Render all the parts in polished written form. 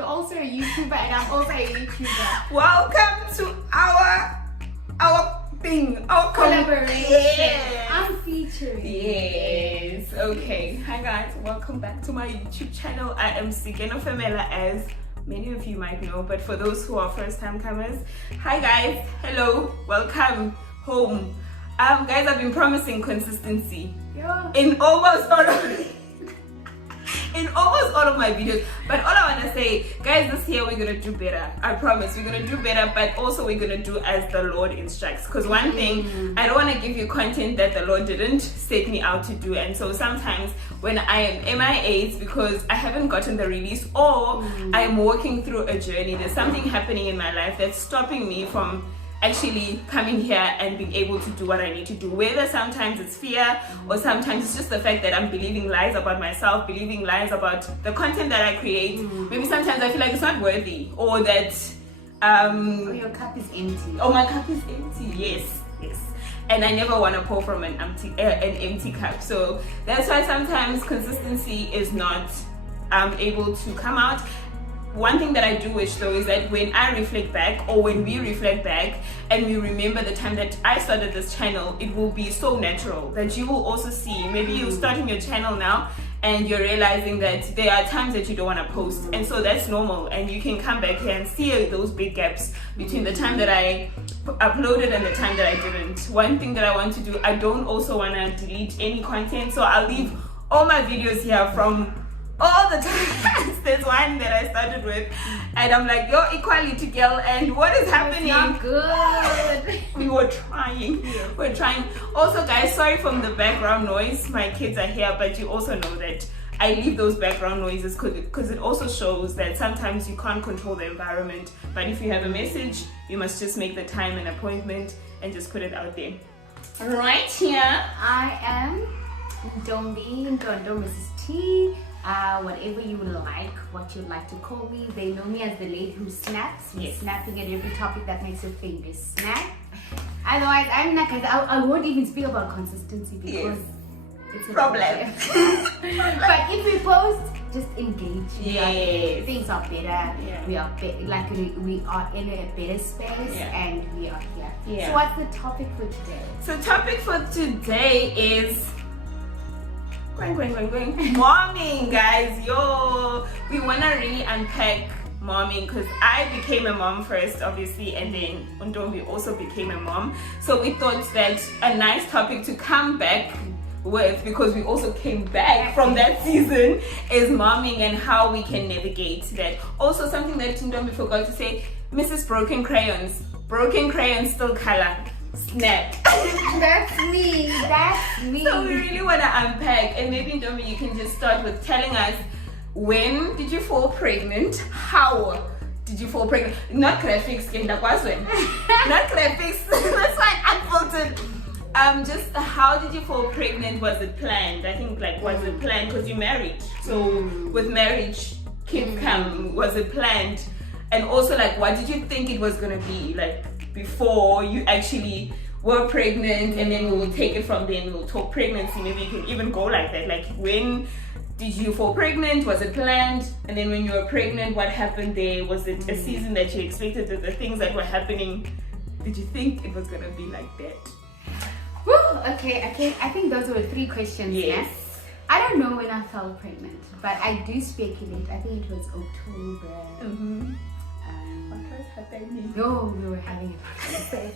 you're also a YouTuber and I'm also a YouTuber. Welcome to our thing, our Collaboration. Yes. I'm featuring. Yes. Okay. Hi guys. Welcome back to my YouTube channel. I am Sigeno Femela, as many of you might know, but for those who are first-time comers, hi guys. Hello. Welcome home. Guys, I've been promising consistency in almost all of my videos, but all I want to say, guys, this year we're gonna do better. I promise we're gonna do better, but also we're gonna do as the Lord instructs, because one thing, I don't want to give you content that the Lord didn't set me out to do. And so sometimes when I am MIA, it's because I haven't gotten the release, or I am walking through a journey. There's something happening in my life that's stopping me from actually coming here and being able to do what I need to do. Whether sometimes it's fear, or sometimes it's just the fact that I'm believing lies about myself, believing lies about the content that I create. Maybe sometimes I feel like it's not worthy, or that or your cup is empty. Oh, my cup is empty. Yes. And I never want to pour from an empty cup. So that's why sometimes consistency is not able to come out. One thing that I do wish though is that when I reflect back, or when we reflect back and we remember the time that I started this channel, it will be so natural that you will also see. Maybe you're starting your channel now and you're realizing that there are times that you don't want to post, and so that's normal, and you can come back here and see those big gaps between the time that I uploaded and the time that I didn't. One thing that I want to do, I don't also want to delete any content, so I'll leave all my videos here from all the time. There's one that I started with and I'm like, yo, equality girl, and what is happening? Not good. We were trying. We're trying. Also guys, sorry from the background noise. My kids are here, but you also know that I leave those background noises because it also shows that sometimes you can't control the environment, but if you have a message, you must just make the time and appointment and just put it out there. Right here, I am Ndombi, Ndondo Mrs. T. Whatever you like, what you'd like to call me. They know me as the lady who snaps. Yes. Snapping at every topic that makes your fingers snap. Otherwise, I'm not, because I won't even speak about consistency because it's a problem. But if we post, just engage. Yes. Things are better. Yeah. We are we are in a better space, and we are here. Yeah. So what's the topic for today? So topic for today is momming, guys. Yo, we want to really unpack momming, because I became a mom first, obviously, and then Ndombi also became a mom. So we thought that a nice topic to come back with, because we also came back from that season, is momming and how we can navigate that. Also, something that Ndombi forgot to say, Mrs. Broken Crayons still color. Snap. That's me. So we really want to unpack, and maybe Ndombi, you can just start with telling us, when did you fall pregnant? How did you fall pregnant? Not graphics, not graphics. That's fine, unfiltered. Just how did you fall pregnant? Was it planned? I think was it planned because you married? So with marriage, kids come. Was it planned? And also what did you think it was gonna be before you actually were pregnant? And then we'll take it from there and we'll talk pregnancy. Maybe you can even go like that. When did you fall pregnant? Was it planned? And then when you were pregnant, what happened there? Was it a season that you expected? The things that were happening, did you think it was gonna be like that? Woo, okay. I think those were 3 questions. Yes. I don't know when I fell pregnant, but I do speculate. I think it was October. What was happening? No, we were having a sex.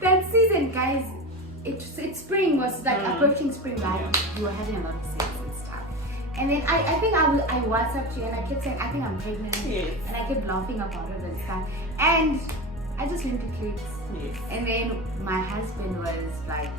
That season, guys, it's spring, was approaching spring, right? We were having a lot of sex and stuff. And then I think I WhatsApped you and I kept saying, I think I'm pregnant. Yes. And I kept laughing about it and stuff. And I just went to cakes. Yes. And then my husband was like,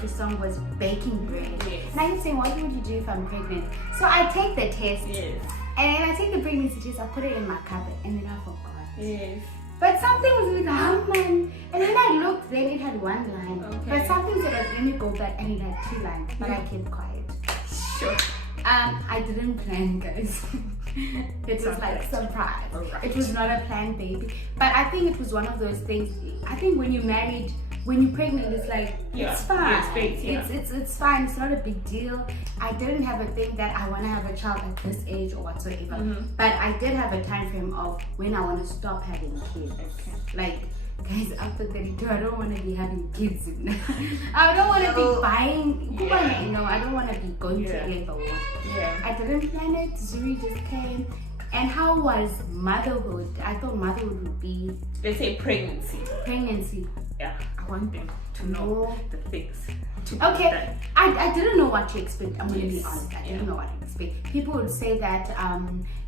the song was baking bread. Yes. And I kept saying, what would you do if I'm pregnant? So I take the test. Yes. And then I take the pregnancy test, I put it in my cupboard, and then I forgot. Yes. But something was with the man. And when I looked, then it had 1 line. Okay. But something said, let me go back, and it had 2 lines. But I kept quiet. Sure. I didn't plan, guys. It was surprise. Right. It was not a planned baby. But I think it was one of those things. I think when you're married, when you're pregnant, it's like it's fine. you expect, It's fine. It's not a big deal. I didn't have a thing that I want to have a child at this age or whatsoever. But I did have a time frame of when I want to stop having kids. Okay. Like, guys, after 32, I don't want to be having kids. I don't want to be buying. I don't want to be going to labor. I didn't plan it. Zuri just came. And how was motherhood? I thought motherhood would be, let's say, pregnancy. Yeah, I want them to know the things. Okay, I didn't know what to expect. I'm going to be honest. I didn't know what to expect. People would say that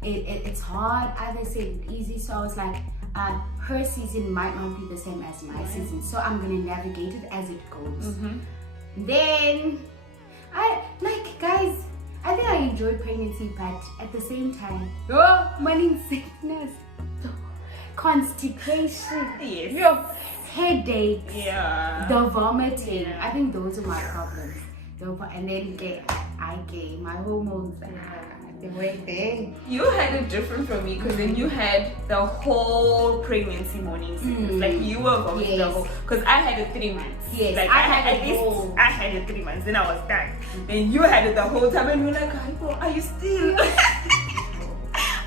it's hard. Others say it's easy. So I was like, her season might not be the same as my season. So I'm going to navigate it as it goes. Then, guys, I think I enjoyed pregnancy, but at the same time, morning sickness, constipation, headaches, the vomiting. I think those are my problems. And then my hormones, they were there. You had it different from me because then you had the whole pregnancy morning sickness. Like you were vomiting the whole, because I had it 3 months. Like I had it 3 months, then I was done. Then you had it the whole time and you were like, are you still?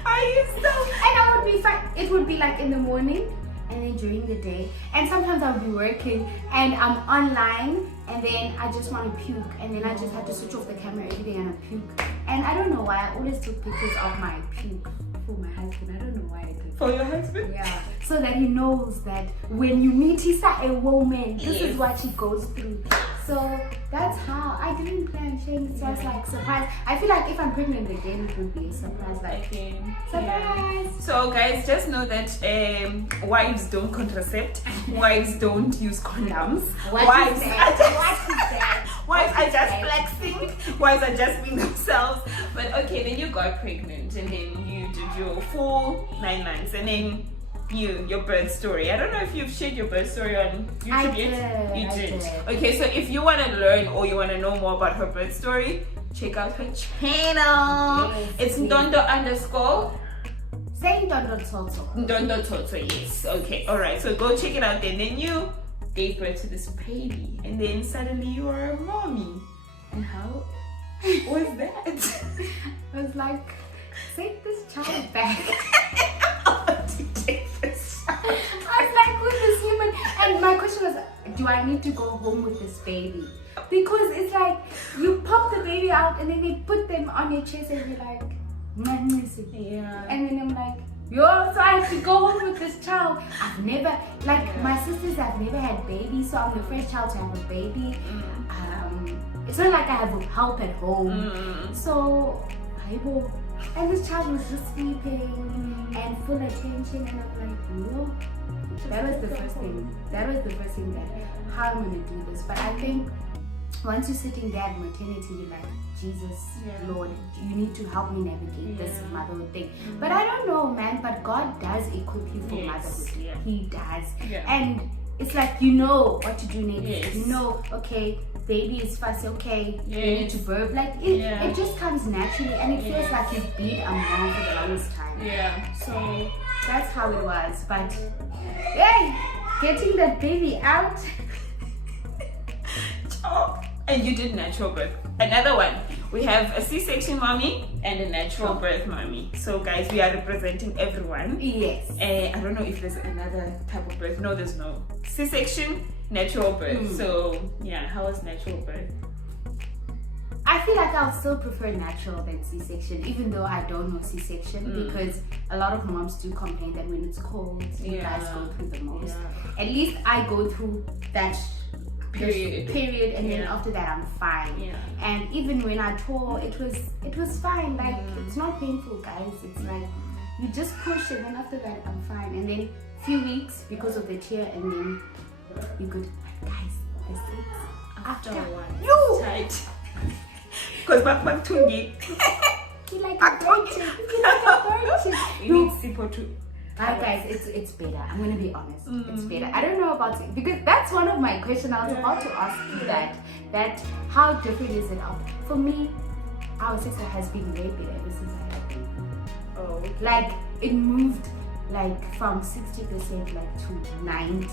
Are you still? And I would be fine. It would be like in the morning and then during the day. And sometimes I would be working and I'm online and then I just want to puke and then I just have to switch off the camera, everything, and I puke. And I don't know why I always took pictures of my puke for my husband. I don't know why I did. For your husband? Yeah. So that he knows that when you meet a woman, this is what she goes through. So that's how I didn't plan change. So I was like surprised. I feel like if I'm pregnant again, it would be a surprise. Like surprise. So guys, just know that wives don't contracept. Wives don't use condoms. Wives are just flexing. Wives are just being themselves. But okay, then you got pregnant and then you did your full 9 months and then your birth story. I don't know if you've shared your birth story on YouTube yet. You did. Okay, so if you want to learn or you want to know more about her birth story, check out her channel. It's Ndondo _ Say Ndondo Toto, yes. Okay, alright. So go check it out then. Then you gave birth to this baby and then suddenly you are a mommy. And how was that? I was like, take this child back. I was like, who's this human? And my question was, do I need to go home with this baby? Because it's like, you pop the baby out and then they put them on your chest and you're like, and then I'm like, so I have to go home with this child. I've never, my sisters have never had babies, so I'm the first child to have a baby. It's not like I have help at home. So, and this child was just sleeping and full attention, and I'm like, that was the first thing. That how I'm gonna do this. But I think once you're sitting there at maternity, you're like, Jesus, Lord, you need to help me navigate this motherhood thing. But I don't know, man, but God does equip you for motherhood. He does. And it's like, you know what to do next. You know, okay, baby is fussy, okay, you need to burp. Like, it just comes naturally, and it feels like you've been a mom for the longest time. So that's how it was. But, getting that baby out. And you did natural birth. Another one. We have a C-section mommy and a natural birth mommy. So guys, we are representing everyone. Yes. I don't know if there's another type of birth. No, there's no. C-section, natural birth. So yeah, how was natural birth? I feel like I'll still prefer natural than C-section, even though I don't know C-section, because a lot of moms do complain that when it's cold, you guys go through the most. At least I go through that period, and then after that I'm fine. And even when I tore, it was fine. Like it's not painful, guys. It's like you just push, and then after that I'm fine. And then few weeks because of the tear, and then you could, guys, the sex after you tight. Because back to me. You like a virgin. You need Sipo too. Hi guys, it's better. I'm gonna be honest. It's better. I don't know about it, because that's one of my questions. I was about to ask you that how different is it? For me, our sister has been way better ever since I had baby. Oh, okay. Like it moved like from 60% like to 95%.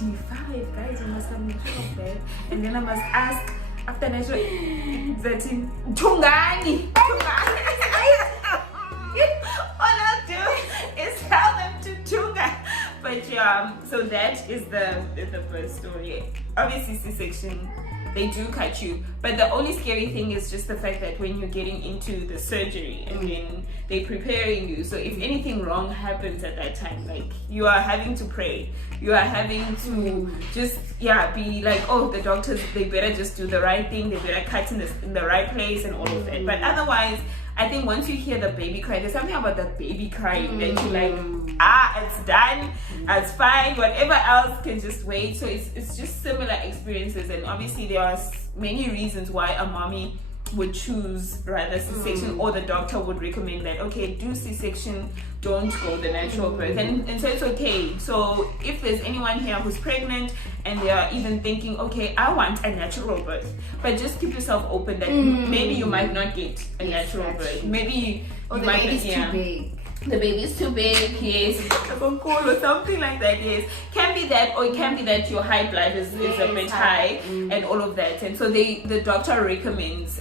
95, guys, I must have natural birth. And then I must ask after natural that in Tungani. All I'll do is tell them to Tunga. But yeah, so that is the first story. Obviously C-section, they do cut you, but the only scary thing is just the fact that when you're getting into the surgery and then they're preparing you, so if anything wrong happens at that time, like you are having to pray, you are having to just be like, oh, the doctors, they better just do the right thing, they better cut in the right place and all of that. But otherwise, I think once you hear the baby cry, there's something about the baby crying that you're like, it's done, it's fine, whatever else can just wait. So it's just similar experiences, and obviously there are many reasons why a mommy would choose rather C-section, or the doctor would recommend that, okay, do C-section, don't go the natural birth, and so it's okay. So if there's anyone here who's pregnant and they are even thinking, okay, I want a natural birth, but just keep yourself open that maybe you might not get a natural birth, maybe or you the might baby's too big. The baby is too big, yes, or something like that, yes. Can be that, or it can be that your high blood is a bit high and all of that. And so the doctor recommends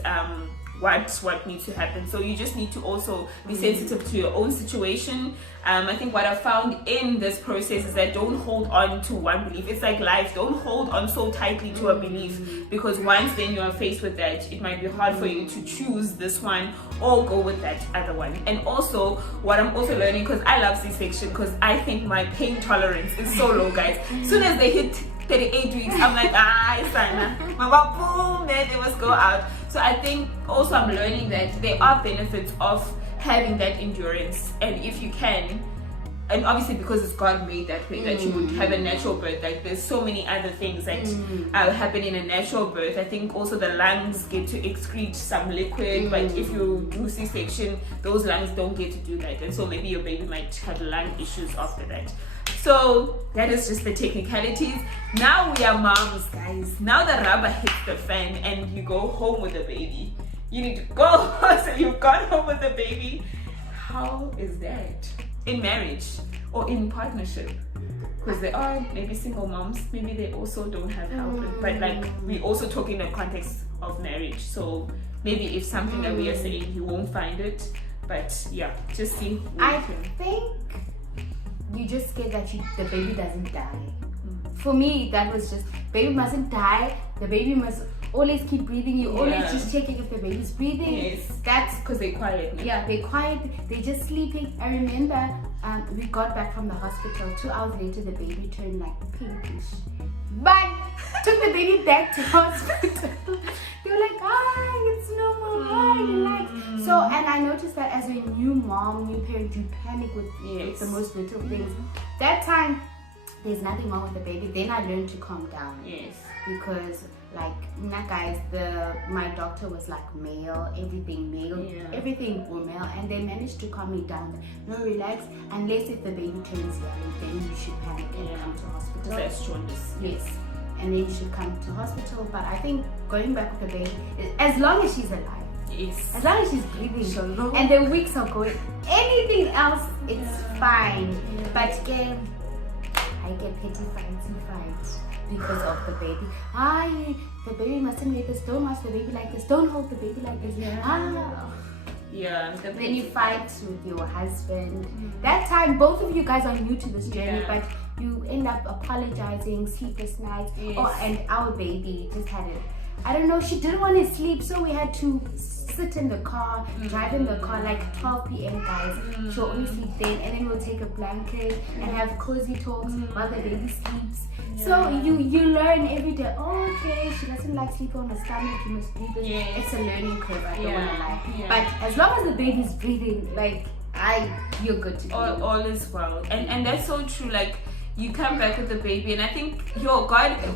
what needs to happen. So you just need to also be sensitive to your own situation. I think what I found in this process is that don't hold on to one belief. It's like life. Don't hold on so tightly to a belief, because once then you are faced with that, it might be hard for you to choose this one or go with that other one. And also, what I'm also learning, because I love C-section, because I think my pain tolerance is so low, guys. As soon as they hit 38 weeks, I'm like, it's fine. Mama, boom, then they must go out. So I think also I'm learning that there are benefits of having that endurance, and if you can, and obviously because it's God made that way, that you would have a natural birth, like there's so many other things that happen in a natural birth. I think also the lungs get to excrete some liquid, but if you do C-section, those lungs don't get to do that, and so maybe your baby might have lung issues after that. So that is just the technicalities. Now we are moms, guys. Now the rubber hits the fan and you go home with the baby. You need to go. So you've gone home with the baby. How is that in marriage or in partnership? Because there are maybe single moms, maybe they also don't have help. But like, we also talk in the context of marriage. So maybe if something that we are saying, he won't find it. But yeah, just see. I think you just scared that the baby doesn't die. For me, that was just, baby mustn't die, the baby must always keep breathing. You always just checking if the baby's breathing. Yes. That's because they're quiet. Yeah, they're quiet, they're just sleeping. I remember we got back from the hospital. 2 hours later, the baby turned like pinkish. But took the baby back to hospital. They were like, it's normal, relax. So, and I noticed that as a new mom, new parent, you panic with the most little things. That time, there's nothing wrong with the baby. Then I learned to calm down. Yes. Because like, guys, my doctor was like male, everything male, everything were male, and they managed to calm me down. No, relax, unless if the baby turns yellow, then you should panic and come to hospital. That's jaundice. Yes, and then you should come to hospital. But I think going back with the baby, as long as she's alive, as long as she's breathing, and the weeks are going, anything else, it's fine. But I get petty fights because of the baby. The baby mustn't make this, don't watch the baby like this, don't hold the baby like this. Then you fight with your husband. That time, both of you guys are new to this journey, but you end up apologizing, sleepless nights. And our baby just had it. I don't know, she didn't want to sleep, so we had to sit in the car, drive in the car like 12 p.m. guys. She'll only sleep then, and then we'll take a blanket and have cozy talks while the baby sleeps. So you learn every day, okay, she doesn't like sleeping on her stomach, you must do this. It's a learning curve, I don't want to lie. But as long as the baby's breathing, like, you're good to go. All is well. And that's so true. Like, you come back with the baby, and I think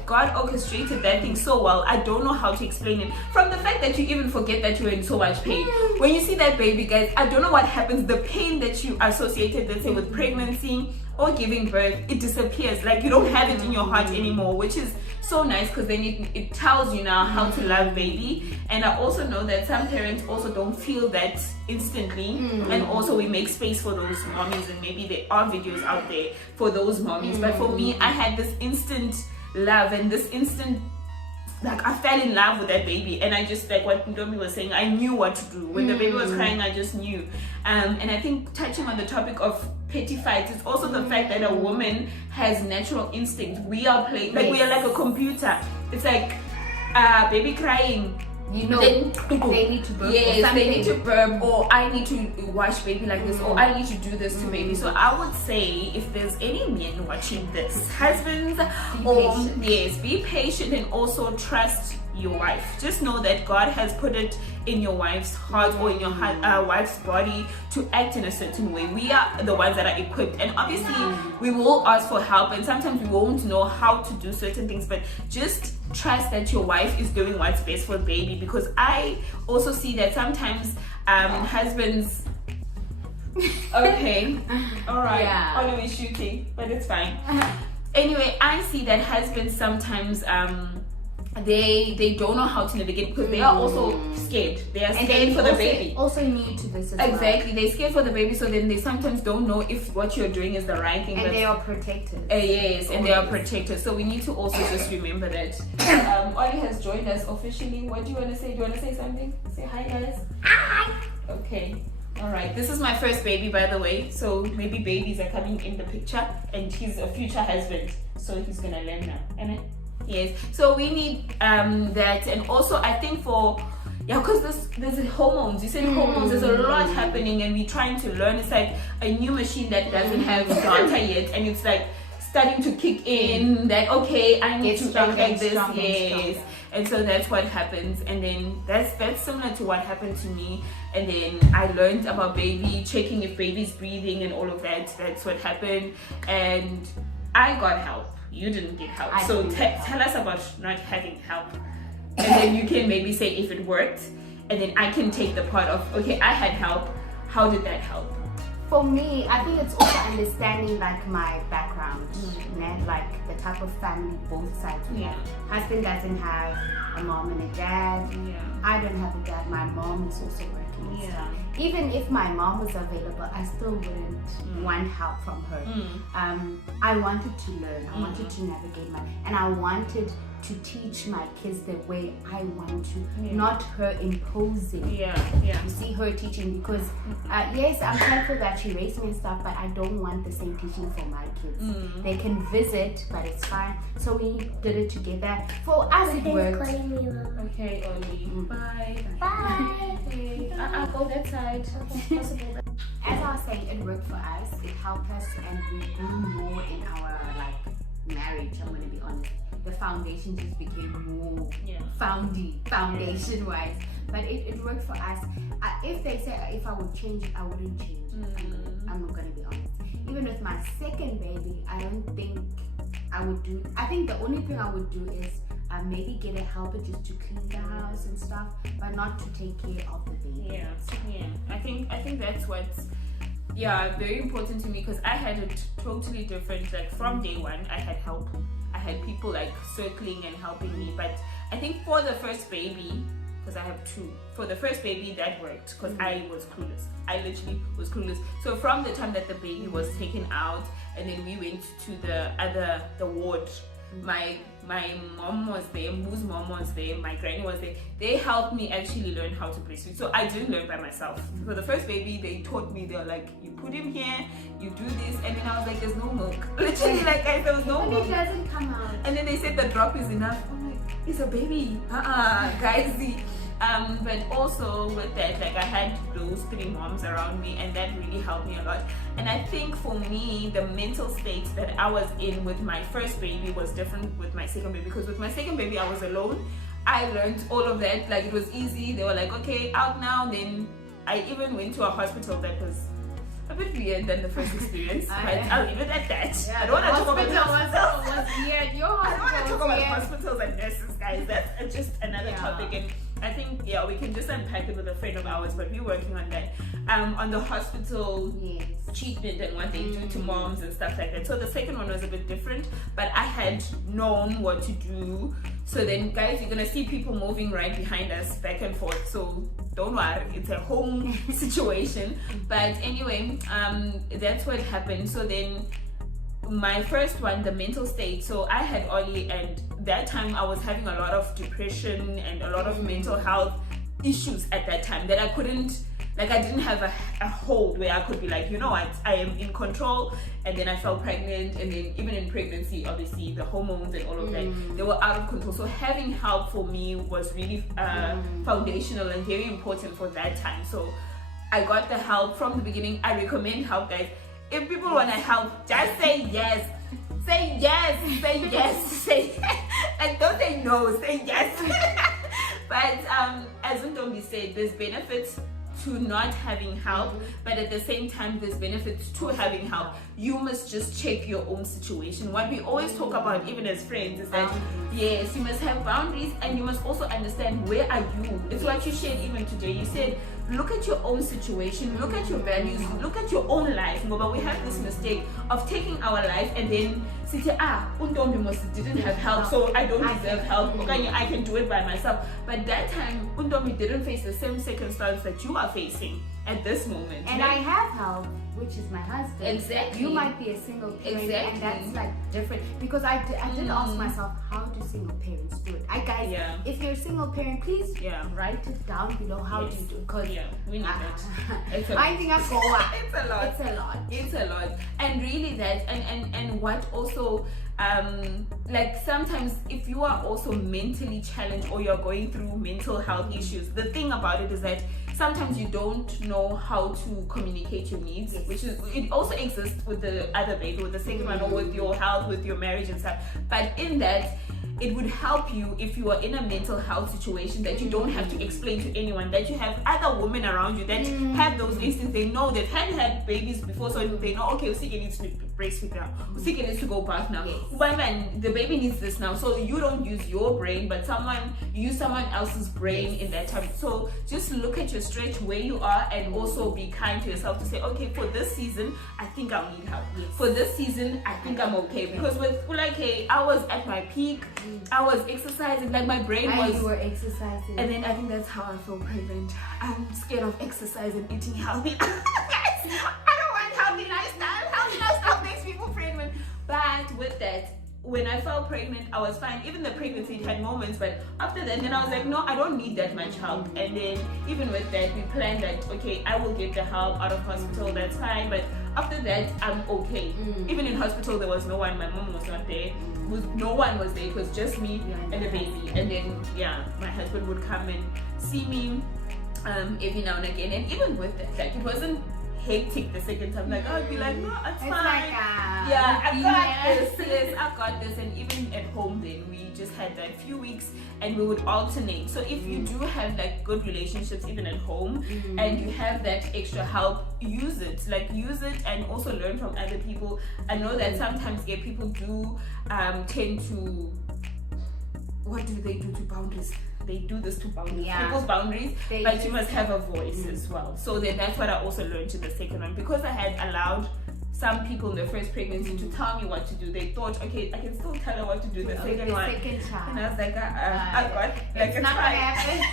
God orchestrated that thing so well. I don't know how to explain it. From the fact that you even forget that you're in so much pain. When you see that baby, guys, I don't know what happens. The pain that you associated, let's say, with pregnancy or giving birth, it disappears. Like you don't have it in your heart anymore, which is so nice because then it tells you now how to love baby. And I also know that some parents also don't feel that instantly, and also we make space for those mommies, and maybe there are videos out there for those mommies. But for me, I had this instant love and this instant, like I fell in love with that baby, and I just, like what Ndomi was saying, I knew what to do. When the baby was crying, I just knew. And I think touching on the topic of petty fights, it's also the fact that a woman has natural instinct. We are playing, like we are like a computer. It's like baby crying, you know, they need to burp. Yes, they need to burp, or I need to wash baby like this, or I need to do this to baby. So I would say, if there's any men watching this, husbands, be patient and also trust your wife. Just know that God has put it in your wife's heart or in your wife's body to act in a certain way. We are the ones that are equipped, and obviously we will ask for help, and sometimes we won't know how to do certain things, but just trust that your wife is doing what's best for baby. Because I also see that sometimes husbands okay, all right, always shooting, but it's fine. Anyway, I see that husbands sometimes they don't know how to navigate because they are also scared. They are scared for the baby. Also new to this as exactly. They're scared for the baby, so then they sometimes don't know if what you're doing is the right thing. And they are protected. Yes, and they are protected. So we need to also just remember that. Ollie has joined us officially. What do you want to say? Do you want to say something? Say hi, guys. Hi. Okay. All right. This is my first baby, by the way. So maybe babies are coming in the picture, and he's a future husband, so he's gonna learn now. And yes, so we need that. And also I think for because there's hormones, you said hormones, there's a lot happening, and we're trying to learn. It's like a new machine that doesn't have data yet, and it's like starting to kick in that okay, I need to act like this. Yes, and so that's what happens. And then that's similar to what happened to me. And then I learned about baby, checking if baby's breathing and all of that. That's what happened, and I got help. You didn't get help. So tell us about not having help. And then you can maybe say if it worked. And then I can take the part of, okay, I had help. How did that help? For me, I think it's also understanding like my background, like the type of family both sides we have. Husband doesn't have a mom and a dad. I don't have a dad. My mom is also working. Even if my mom was available, I still wouldn't want help from her. I wanted to learn. I wanted to navigate and I wanted to teach my kids the way I want to, not her imposing. You see, her teaching, because yes, I'm thankful that she raised me and stuff, but I don't want the same teaching for my kids. They can visit, but it's fine. So we did it together. For us, it worked. Okay, Oli. Bye. Bye. Okay. I'll go that side. As I was saying, it worked for us. It helped us, and we grew more in our marriage. I'm gonna be honest. The foundation just became more foundation wise, but it worked for us. If they say if I would change it, I wouldn't change it. I'm not gonna be honest. Even with my second baby, I don't think I would do. I think the only thing I would do is maybe get a helper just to clean the house and stuff, but not to take care of the baby. I think that's what's very important to me, because I had it totally different. Like from day one, I had help. I had people like circling and helping me. But I think for the first baby, because I have two, for the first baby that worked, because I was clueless. I literally was clueless. So from the time that the baby was taken out, and then we went to the ward, my mom was there, Moo's mom was there, my granny was there. They helped me actually learn how to breastfeed. So I didn't learn by myself. For the first baby, they taught me. They were like, you put him here, you do this, and then I was like, there's no milk. Literally, there was no milk. And it doesn't come out. And then they said the drop is enough. I'm like, it's a baby. Guys, but also with that, I had those three moms around me, and that really helped me a lot. And I think for me, the mental state that I was in with my first baby was different with my second baby, because with my second baby I was alone. I learned all of that, it was easy. They were like, okay, out now. Then I even went to a hospital that was a bit weird than the first experience, but I'll leave it at that. I don't want to talk about the hospitals. Was weird. Your I don't want to hospital talk about hospitals and nurses, guys. That's just another topic. And I think, yeah, we can just unpack it with a friend of ours, but we're working on that. On the hospital treatment and what they do to moms and stuff like that. So the second one was a bit different, but I had known what to do. So then, guys, you're gonna see people moving right behind us, back and forth. So don't worry, it's a home situation. But anyway, that's what happened. So then, my first one, the mental state. So I had Ollie, and that time I was having a lot of depression and a lot of mental health issues at that time that I couldn't, like, I didn't have a hold where I could be like, you know what, I am in control. And then I fell pregnant, and then even in pregnancy, obviously the hormones and all of that, they were out of control. So having help for me was really foundational and very important for that time. So I got the help from the beginning. I recommend help, guys. If people want to help, just say yes. Say yes. Say yes. Say yes. And don't say no. Say yes. But as Ntombi said, there's benefits to not having help, but at the same time there's benefits to having help. You must just check your own situation. What we always talk about, even as friends, is that yes, you must have boundaries, and you must also understand where are you. It's what you shared even today. You said, look at your own situation, look at your values, look at your own life. But we have this mistake of taking our life and then say, Untombi didn't have help, so I don't deserve help. Okay, I can do it by myself. But that time, Untombi didn't face the same circumstance that you are facing at this moment. And I have help, which is my husband. Exactly. You might be a single parent, and that's like different. Because I did ask myself, how do single parents do it? Guys, if you're a single parent, please write it down below. How do you do it? Because we need that. It's a lot. It's a lot. And really that, and what also, like sometimes if you are also mentally challenged or you're going through mental health issues, the thing about it is that sometimes you don't know how to communicate your needs, which is, it also exists with the other baby, with the second one, or with your health, with your marriage and stuff. But in that, it would help you if you are in a mental health situation that you don't have to explain to anyone, that you have other women around you that have those instincts. They know they've had babies before, so they know, okay, Usike needs to breastfeed now, Usike needs to go bath now, the baby needs this now. So you don't use your brain, but you use someone else's brain in that time. So just look at your stretch, where you are, and also be kind to yourself to say, okay, for this season I think I'll need help. For this season I think I'm okay. Because with Fulake, I was at my peak, I was exercising, like my brain was. You were exercising. And then I think that's how I feel pregnant. I'm scared of exercise and eating healthy. I don't want healthy lifestyle. Healthy lifestyle makes people pregnant. But with that, when I fell pregnant, I was fine. Even the pregnancy, it had moments, but after that, then I was like, no, I don't need that much help. And then even with that, we planned that, okay, I will get the help out of hospital, that's fine. But after that, I'm okay. Even in hospital, there was no one. My mom was not there. No one was there. It was just me and the baby. And then, my husband would come and see me every now and again. And even with that, like, it wasn't hectic the second time. Like, I would be like, no, it's fine. Like, I got this. Yes, I got this. And even at home, then we just had that few weeks, and we would alternate. So if you do have like good relationships even at home, and you have that extra help, use it. Like, use it, and also learn from other people. I know that sometimes people do tend to, what do they do to boundaries? They do this to boundaries, people's boundaries, but you must have a voice as well. So then that's what I also learned in the second one, because I had allowed some people in their first pregnancy to tell me what to do. They thought, okay, I can still tell her what to do the second one. And I was like, I got, like, it's not gonna happen.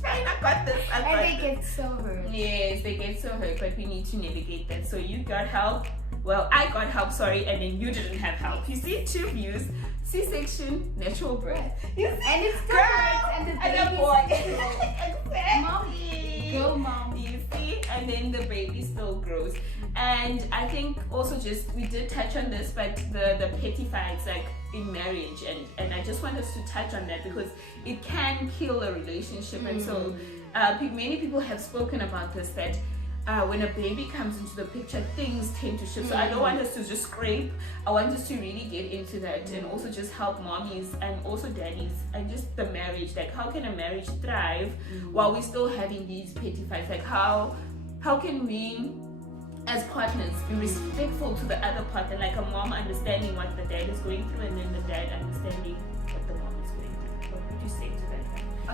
Fine, I got this. And they get so hurt. Yes, they get so hurt, but we need to navigate that. So you got help. Well, I got help, sorry, and then you didn't have help. You see, two views. C-section, natural birth. You see? And it's still hurts, and the baby boy. Exactly. Mommy. Go, mom. You see? And then the baby still grows. And I think also we did touch on this, but the petty fights, like in marriage, and I just want us to touch on that, because it can kill a relationship. And so many people have spoken about this, that when a baby comes into the picture, things tend to shift. So I don't want us to just scrape. I want us to really get into that, and also just help mommies and also daddies, and just the marriage. Like, how can a marriage thrive while we're still having these petty fights? Like, how can we, as partners, be respectful to the other partner? Like a mom understanding what the dad is going through, and then the dad understanding what the mom is going through. What would you say to that?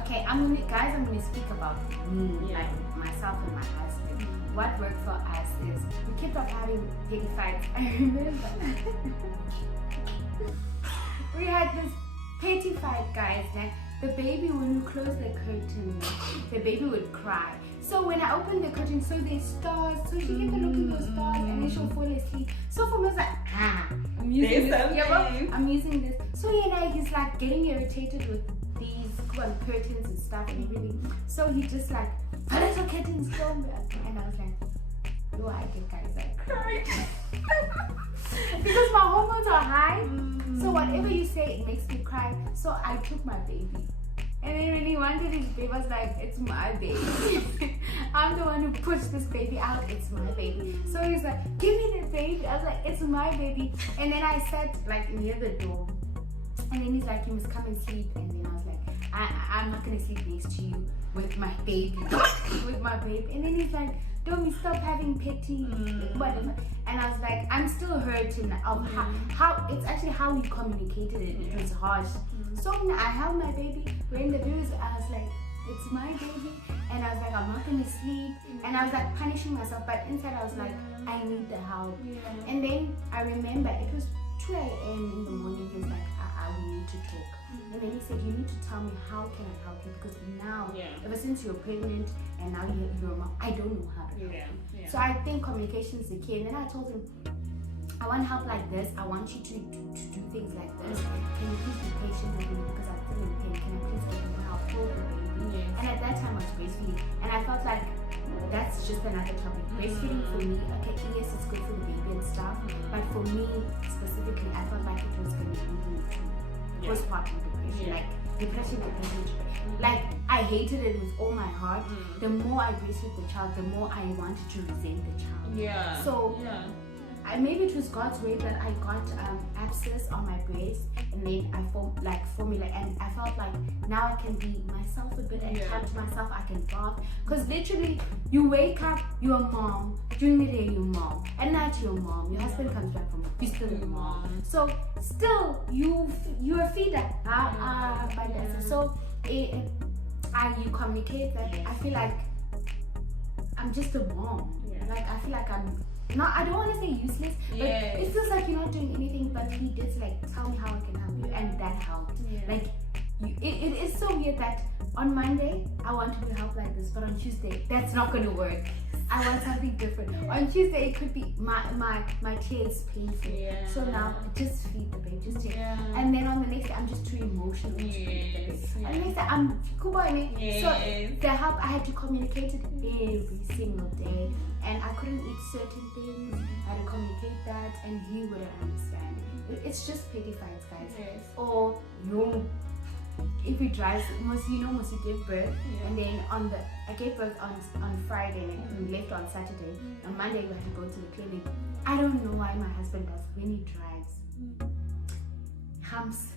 Okay, I'm gonna speak about me, like myself and my husband. What worked for us is we kept on having big fights. I remember we had this petty fight, guys. Like the baby, when we closed the curtain, the baby would cry. So when I opened the curtain, so there's stars. So she kept on looking at those stars, and then she'll fall asleep. So for me, I was like, I'm using this. I'm using this. So he's like getting irritated with these curtains and stuff and everything. So he just like, a little curtains from me. And I was like, do I get guys? I cried. Because my hormones are high. So whatever you say, it makes me cry. So I took my baby. And then when he wanted his baby, I was like, it's my baby. I'm the one who pushed this baby out. It's my baby. So he's like, give me the baby. I was like, it's my baby. And then I sat like near the door. And then he's like, you must come and sleep. And then I was like, I'm not going to sleep next to you with my baby. With my baby. And then he's like, don't we stop having petty whatever. And I was like, I'm still hurting of how it's actually how we communicated it. It was harsh. So when I held my baby, we're in the videos, I was like, it's my baby. And I was like, I'm not gonna sleep. And I was like punishing myself, but inside I was like, I need the help. And then I remember it was 2 a.m. in the morning. He was like, we need to talk. And then he said, you need to tell me how can I help you, because now ever since you're pregnant and now you're a mom, I don't know how to help you. So I think communication is the key. And then I told him, I want help like this. I want you to do things like this. Can you please be patient with me because I'm still in pain? Can I please get you help hold the baby? And at that time I was breastfeeding, and I felt like that's just another topic. Breastfeeding for me, okay, yes, it's good for the baby and stuff, but for me specifically, I felt like it was going to lead me to postpartum depression, like depression. Like I hated it with all my heart. The more I breastfed the child, the more I wanted to resent the child. So maybe it was God's way that I got abscess on my breast, and then I formed like formula, and I felt like now I can be myself a bit and come to myself. I can bath, because literally you wake up, you're a mom, during the day you're mom, at night you're mom, your husband comes back from work, you're still a mom. So still you're a feeder. So you communicate that I feel like I'm just a mom. Like I feel like I don't want to say useless, but it feels like you're not doing anything. But he did like tell me how I can help you, and that helped. Like it is so weird that on Monday I want to be helped like this, but on Tuesday that's not going to work. I want something different. On Tuesday it could be my chair is painful, so now just feed the baby, just take. And then on the next day I'm just too emotional to feed the baby. And the next day I'm so the help, I had to communicate it every single day, and I couldn't eat certain things. I had to communicate that, and he wouldn't understand. It's just petty fights, guys. Or if we drive, must you give birth, and then I gave birth on Friday, and we left on Saturday. On Monday we had to go to the clinic. I don't know why my husband does when he drives. Humps.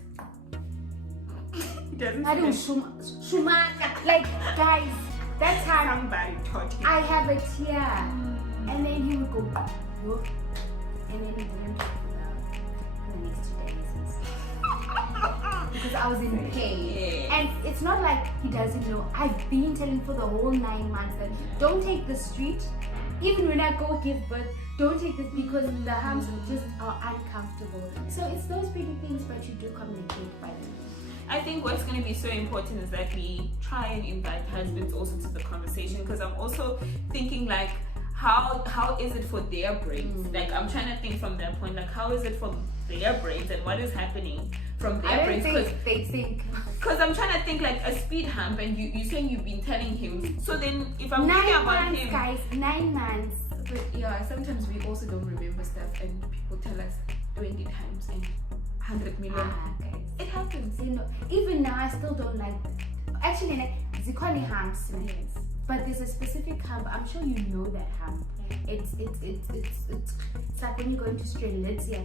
He doesn't. I don't shumaka. Like guys, that's how somebody taught him. I have it here, and then he would go, look, and then he didn't talk about the next 2 days. Because I was in pain. And it's not like he doesn't know. I've been telling for the whole 9 months that don't take the street. Even when I go give birth, don't take this, because the humps just are uncomfortable. So it's those petty things, but you do communicate by them. I think what's going to be so important is that we try and invite husbands also to the conversation, because I'm also thinking like, how is it for their brains? Like I'm trying to think from that point, like how is it for their brains and what is happening from their brains? Because I'm trying to think like a speed hump, and you saying you've been telling him. So then if I'm thinking about him, guys, 9 months. But sometimes we also don't remember stuff, and people tell us 20 times and 100 million. Guys, it happens. Even now I still don't like that. Actually, like Zikoni humps. But there's a specific hump. I'm sure you know that hump. It's like when you go into Strelitzia,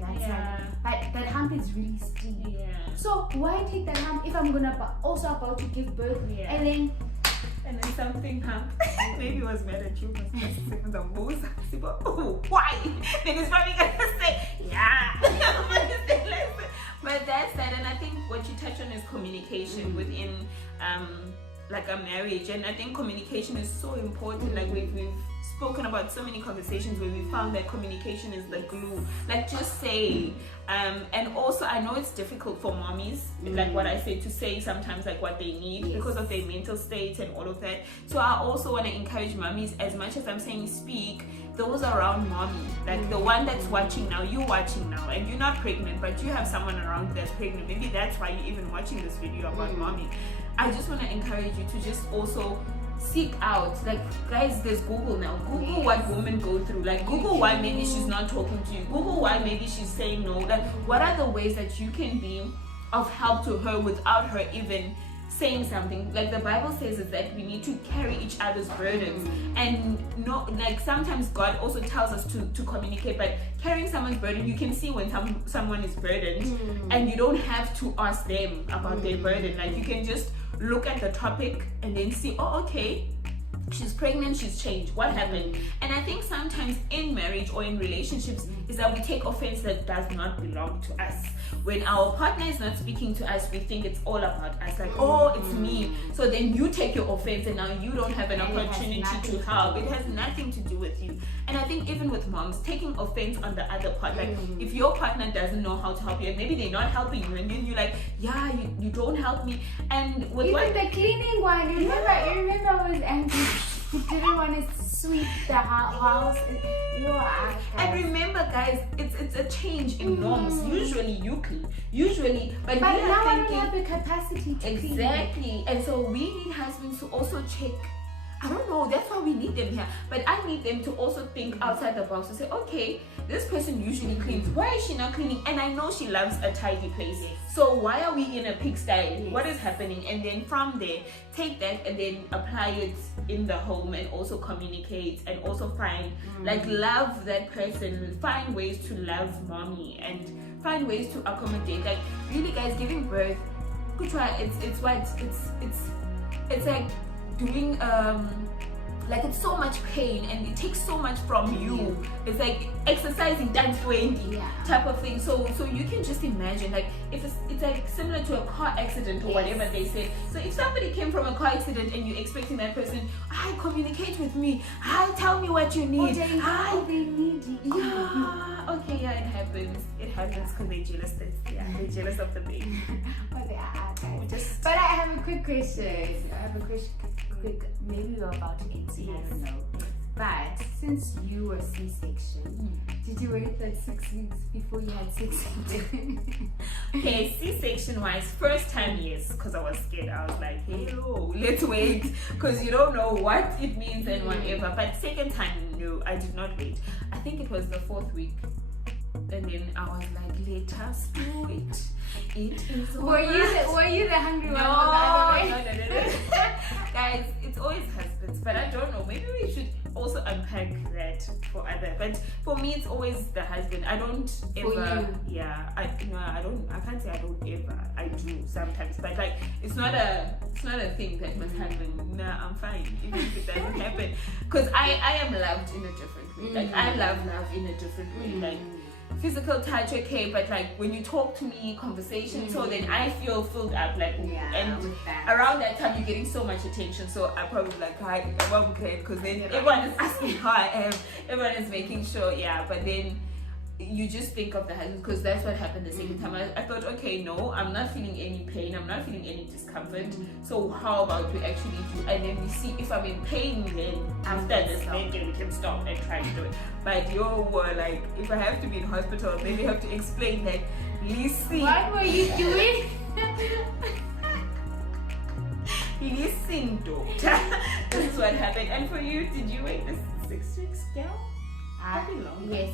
but that hump is really steep. So why take that hump if I'm also about to give birth, and then something happened? Maybe he was mad at you. Why? Then he's probably gonna say, but that's that. And I think what you touch on is communication within like a marriage. And I think communication is so important. Like we've spoken about so many conversations where we found that communication is the glue. Like just say, and also I know it's difficult for mommies, like what I said, to say sometimes like what they need because of their mental state and all of that. So I also want to encourage mommies, as much as I'm saying speak, those around mommy, like the one that's watching now, you watching now, and you're not pregnant, but you have someone around you that's pregnant. Maybe that's why you're even watching this video about mommy. I just want to encourage you to just also seek out, like guys, there's Google now. Google what women go through. Like Google why maybe she's not talking to you. Google why maybe she's saying no. Like what are the ways that you can be of help to her without her even saying something. Like the Bible says is that we need to carry each other's burdens, and no, like sometimes God also tells us to communicate. But carrying someone's burden, you can see when someone is burdened, and you don't have to ask them about their burden. Like you can just look at the topic and then see, oh, okay, she's pregnant, she's changed, what happened? And I think sometimes in marriage or in relationships is that we take offense that does not belong to us. When our partner is not speaking to us, we think it's all about us, like, oh, it's me. So then you take your offense and now you don't have an opportunity to help. It has nothing to do with you. And I think even with moms, taking offense on the other part, like if your partner doesn't know how to help you, and maybe they're not helping you, and then you're like, yeah, you don't help me. And with even the cleaning one, you remember I was angry. He didn't want to sweep the house. And remember, guys, it's a change in norms. Usually you clean. But now we are I thinking, don't have the capacity to clean. exactly. And so we need husbands to also check. I don't know, that's why we need them here. But I need them to also think outside the box to say, okay, this person usually cleans. Why is she not cleaning? And I know she loves a tidy place. So why are we in a pigsty? What is happening? And then from there, take that and then apply it in the home, and also communicate, and also find, like, love that person. Find ways to love mommy, and find ways to accommodate. Like, really, guys, giving birth, good try. It's like doing like it's so much pain and it takes so much from you. It's like exercising times 20 type of thing. So you can just imagine, like, if it's like similar to a car accident or whatever they say. So if somebody came from a car accident and you're expecting that person, hi, communicate with me, hi, tell me what you need, hi, they need you. Okay, it happens because they're jealous. They're jealous of the baby. But I have a quick question. Maybe you're about to get to, I don't know. But since you were C-section, did you wait like 6 weeks before you had C-section? Okay, C-section wise, first time yes, because I was scared. I was like, hello, let's wait, because you don't know what it means and whatever. But second time, no, I did not wait. I think it was the 4th week. And then I was like, let us do it. It is Were you the hungry one? No. Guys, it's always husbands, but I don't know. Maybe we should also unpack that for other. But for me, it's always the husband. I don't ever. I can't say I don't ever. I do sometimes, but like it's not a thing that must happen. Nah, I'm fine even if it doesn't happen, because I am loved in a different way. Like I love in a different way. Like physical touch, okay, but like when you talk to me, conversation, so then I feel filled up, like, and around that time you're getting so much attention, so I probably like, hi, I'm okay, because then everyone is asking how I am, everyone is making sure, but then you just think of the husband, because that's what happened the second time. I thought, okay, no, I'm not feeling any pain, I'm not feeling any discomfort, so how about we actually do, and then we see if I'm in pain, then after this, then we can stop and try to do it. But you were like, if I have to be in hospital, then you have to explain that, listen. What were you doing? Listen, doctor. This is what happened. And for you, did you wait the 6 weeks, girl? Yes,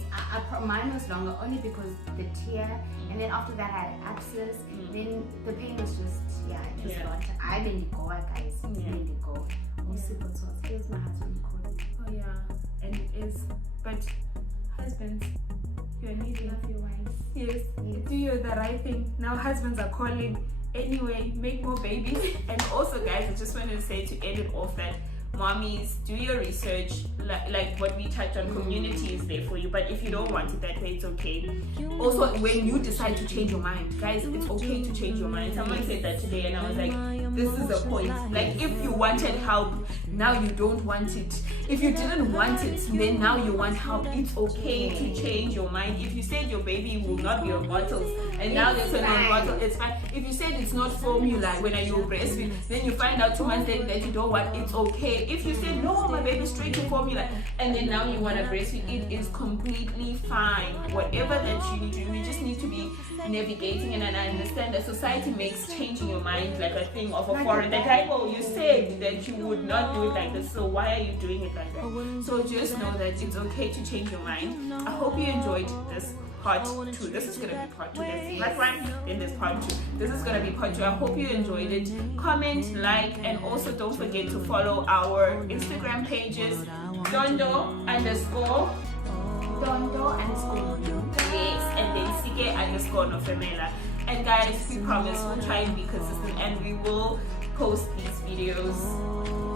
mine was longer only because the tear, and then after that I had abscess. Then the pain was just a lot. I didn't go, guys. Didn't go. Here's my husband calling. Oh yeah, and it is. But husbands, you're needing your wives. Yes, do you the right thing. Now husbands are calling. Anyway, make more babies. And also, guys, I just wanted to say, to end it off, that mommies, do your research. Like what we touched on, community is there for you, but if you don't want it that way, it's okay. Also, when you decide to change your mind, guys, it's okay to change your mind. Someone said that today and I was like, this is the point. Like, if you wanted help, now you don't want it. If you didn't want it, then now you want help. It's okay to change your mind. If you said your baby will not be on bottles and now there's a bottle, it's fine. If you said it's not formula when you breastfeed, then you find out 2 months later that you don't want, it's okay. If you say no, my baby's straight to formula, and then now you want to breastfeed, it is completely fine. Whatever that you need to do, you just need to be navigating. And I understand that society makes changing your mind like a thing of a foreign. Like, oh, you said that you would not do it like this, so why are you doing it like that? So just know that it's okay to change your mind. I hope you enjoyed this part 2. This is going to be part 2. There's part 1, then there's part 2. This is going to be part 2. I hope you enjoyed it. Comment, like, and also don't forget to follow our Instagram pages, Dondo_. Yes, and then Sige_Nofemela. And guys, we promise we'll try and be consistent and we will post these videos.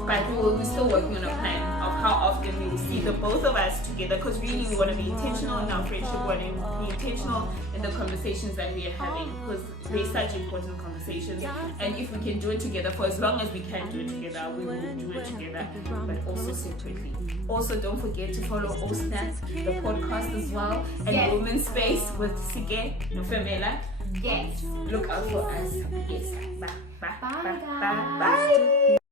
But we're still working on a plan of how often we will see the both of us together, because really we want to be intentional in our friendship, we want to be intentional in the conversations that we are having, because they're such important conversations. And if we can do it together, for as long as we can do it together, we will do it together, but also separately. Also, don't forget to follow Osnat, the podcast as well, and Women's Space with Sige Nofemela. Yes. Look out for us. Yes. Bye. Bye, guys. Bye.